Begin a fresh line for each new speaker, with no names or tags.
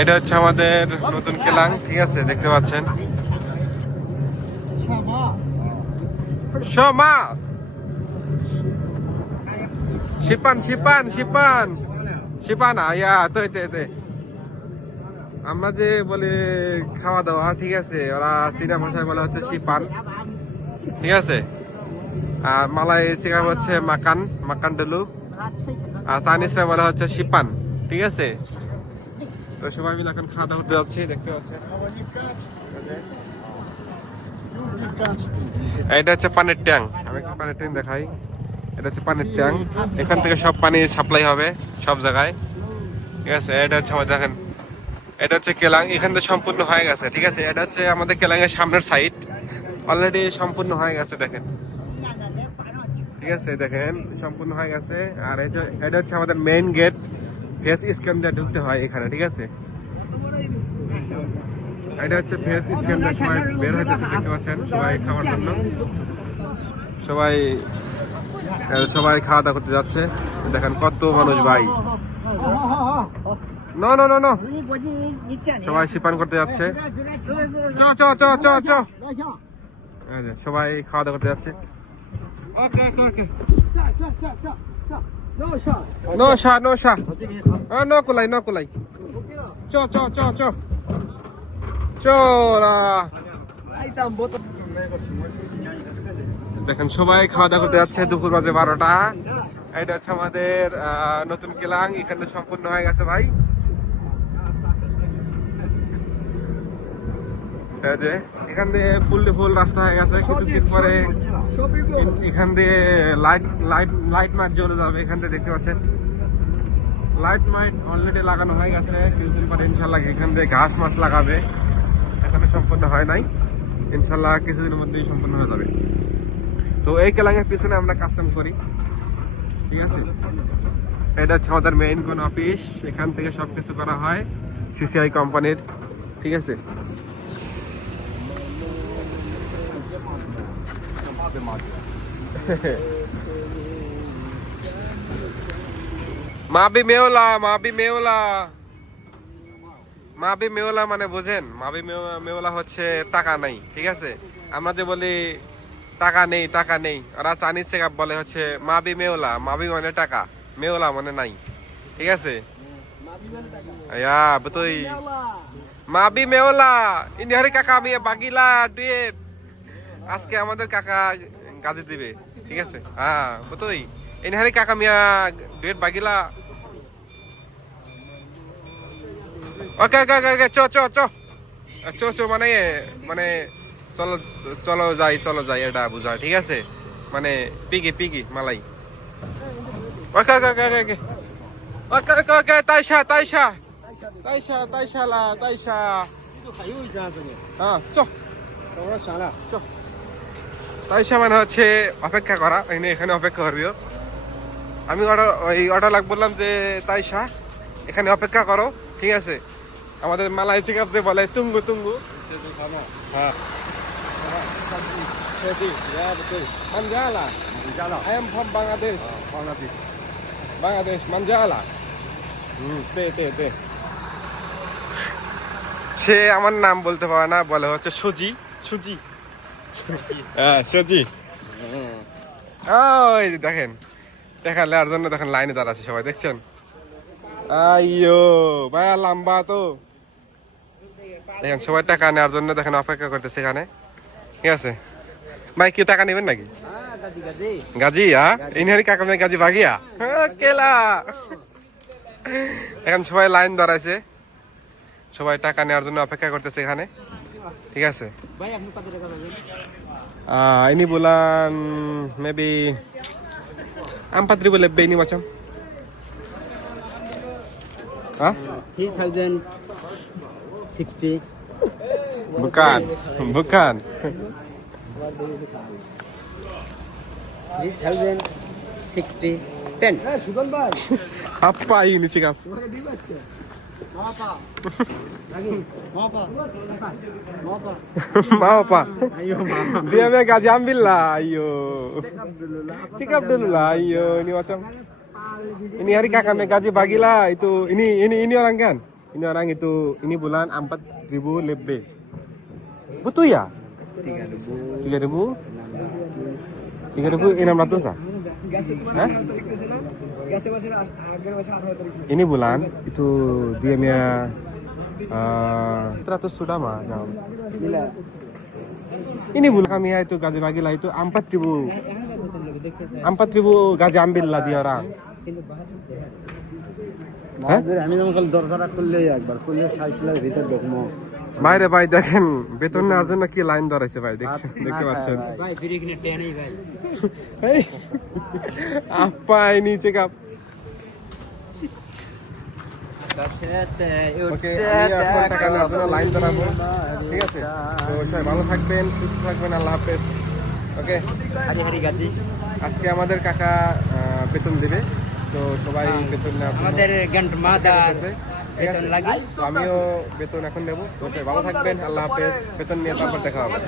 এটা হচ্ছে আমাদের নতুন কেলাং ঠিক আছে দেখতে পাচ্ছেন? সমা শিপান শিপান শিপান তো আমরা যে বলি খাওয়া দাওয়া ঠিক আছে ওরা চীনা ভাষায় বলা হচ্ছে শিপান ঠিক আছে? আর চিকা হচ্ছে মাকান মাকান ডুলু আর চাইনিজরা বলা হচ্ছে শিপান, ঠিক আছে? তো সবাই মিলে এখন খাওয়া দাওয়া যাচ্ছি, দেখতে পাচ্ছেন। এটা হচ্ছে পানির ট্যাং। আমি একটু পানির ট্যাং দেখাই। এটা হচ্ছে পানির ট্যাং। এখান থেকে সব পানি সাপ্লাই হবে, সব জায়গায়। ঠিক আছে, এটা হচ্ছে আমাদের দেখেন, এটা হচ্ছে কেলাং। এখান থেকে সম্পূর্ণ হয়ে গেছে, ঠিক আছে? এটা হচ্ছে আমাদের কেলাং এর সামনের সাইড অলরেডি সম্পূর্ণ হয়ে গেছে, দেখেন। ঠিক আছে দেখেন, সম্পূর্ণ হয়ে গেছে। আর এটা হচ্ছে আমাদের মেইন গেট ফেস স্ক্যান দিয়ে ঢুকতে হয় এখানে, ঠিক আছে? এটা হচ্ছে ফেস স্ক্যান দিয়ে সবাই বের হইতেছে, দেখতে পাচ্ছেন, সবাই খাওয়ার জন্য। সবাই সবাই খাওয়া দাওয়া করতে যাচ্ছে। দেখেন কত মানুষ ভাই। নো নো নো নো সবাই সিপান করতে যাচ্ছে। চ চ চ চ চ সবাই খাওয়া দাওয়া করতে যাচ্ছে। No shot, no shot. Oh, ah, no kulai, no kulai. Cho, cho, cho, cho. দেখেন সবাই খাওয়া দাওয়া করতে যাচ্ছে দুপুর বাজে বারোটা এটা হচ্ছে আমাদের নতুন কেলাং এখানে সম্পূর্ণ হয়ে গেছে ভাই যে এখান দিয়ে ফুল ফুল রাস্তা হয়ে গেছে। কিছুদিন পরে এখান দিয়ে লাইট লাইট লাইট জ্বলে যাবে। এখান দেখতে পাচ্ছেন। লাইট মাইট লাগানো হয়ে গেছে। ইনশাল্লাহ এখান দিয়ে ঘাস মাছ লাগাবে। এখানে সম্পূর্ণ হয় নাই। ইনশাল্লাহ কিছুদিনের মধ্যেই সম্পূর্ণ হয়ে যাবে। তো এই কেলাঙের পিছনে আমরা কাস্টম করি। ঠিক আছে? এটা হচ্ছে মেইন কোন অফিস এখান থেকে সব কিছু করা হয়। সিসিআই কোম্পানির ঠিক আছে? মাবি মেওলা মাবি মেওলা। মাবি মেওলা মানে বোঝেন, মাবি মেও- মেওলা হচ্ছে টাকা নেই, ঠিক আছে? আমরা যে বলি টাকা নেই টাকা নেই, ওরা চাইনিজ চেক বলে হচ্ছে মাবি মেওলা, মাবি মানে টাকা, মেওলা মানে নাই, ঠিক আছে? আয়া betul মেওলা, ইনি হরি কাকা, আমি বাগিলা, ডুয়েট। আজকে আমাদের কাকা কাজে দিবে ঠিক আছে? হ্যাঁ বুঝতেই এনহারি কাকা মিয়া গ্রেট বাগিলা। ওকে ওকে ওকে ওকে চ চ চ। চ চো মানে মানে চলো চলো যাই চলো যাই এটা বুঝা ঠিক আছে? মানে পিগি পিগি মালাই। Okay okay okay okay okay okay okay Taisha তাইশা। তাইশা তাইশা লা তাইশা। হ্যাঁ চো।
চ।
তাই সময় হচ্ছে অপেক্ষা করা। এখানে অপেক্ষা করবিও আমি অর্ডার অর্ডার লাগ বললাম যে তাই শাহ এখানে অপেক্ষা করো ঠিক আছে? আমাদের মালাই চিকাপ যে বলে তুঙ্গু তুঙ্গু। হ্যাঁ।
মানজালা।
এম বাংলাদেশ হ্যাঁ, বাংলাদেশ। বাংলাদেশ মানজালা। সে আমার নাম বলতে পারে না বলে হচ্ছে সুজি সুজি। হ্যাঁ সুজি। ওই দেখেন দেখা নেওয়ার জন্য দেখেন লাইনে দাঁড়াচ্ছে সবাই, দেখছেন? আইয়ো, ভাইয়া লম্বা তো। দেখেন, সবাই টাকা নেওয়ার জন্য দেখেন অপেক্ষা করতেছে এখানে। ঠিক আছে? ভাই, কি টাকা নেবেন নাকি? গাজি হ্যাঁ ইনহারি কাকা মেয়ে গাজি বাগিয়া কেলা। এখন সবাই লাইন দাঁড়াইছে সবাই টাকা নেওয়ার জন্য অপেক্ষা করতেছে এখানে। ঠিক আছে Ah, ini bulan maybe empat ribu lebih ini macam. Hah?
3060
Bukan, bukan.
3060 10
Apa ini cikap? mau apa dia mah gaji ambil lah ayo. Sikap dulu lah ayo ini macam. Ini hari kakak gaji bagilah itu. Ini ini ini orang kan? Ini orang itu ini bulan empat ribu lebih. Betul ya? Tiga ribu. Tiga ribu? Enam ratus ah? ini bulan itu dia punya uh, 100 sudah mah nah. ini bulan kami ya itu gaji bagi lah itu empat ribu empat ribu gaji ambil lah dia orang হ্যাঁ?
আমি তোমাকে দরকার করলে একবার করলে সাইকেলের ভিতর ঢুকবো
বাইরে ভাই দেখেন বেতন নেওয়ার জন্য কি লাইন ধরেছে ভাই দেখছেন দেখতে পাচ্ছেন।
ভাই ফিরে কিনে টেনেই ভাই।
এই আপা এই নিচে কাপ। ওকে আমি এখন টাকা নেওয়ার জন্য লাইন ধরাবো। ঠিক আছে? তো সবাই ভালো থাকবেন সুস্থ থাকবেন আল্লাহ হাফেজ। ওকে?
হারি হারি গাছি
আজকে আমাদের কাকা বেতন দেবে। তো সবাই বেতন
আমাদের। বেতন লাগে
আমিও বেতন এখন নেব। ভালো থাকবেন আল্লাহ হাফেজ। বেতন নিয়ে তারপর দেখা হবে।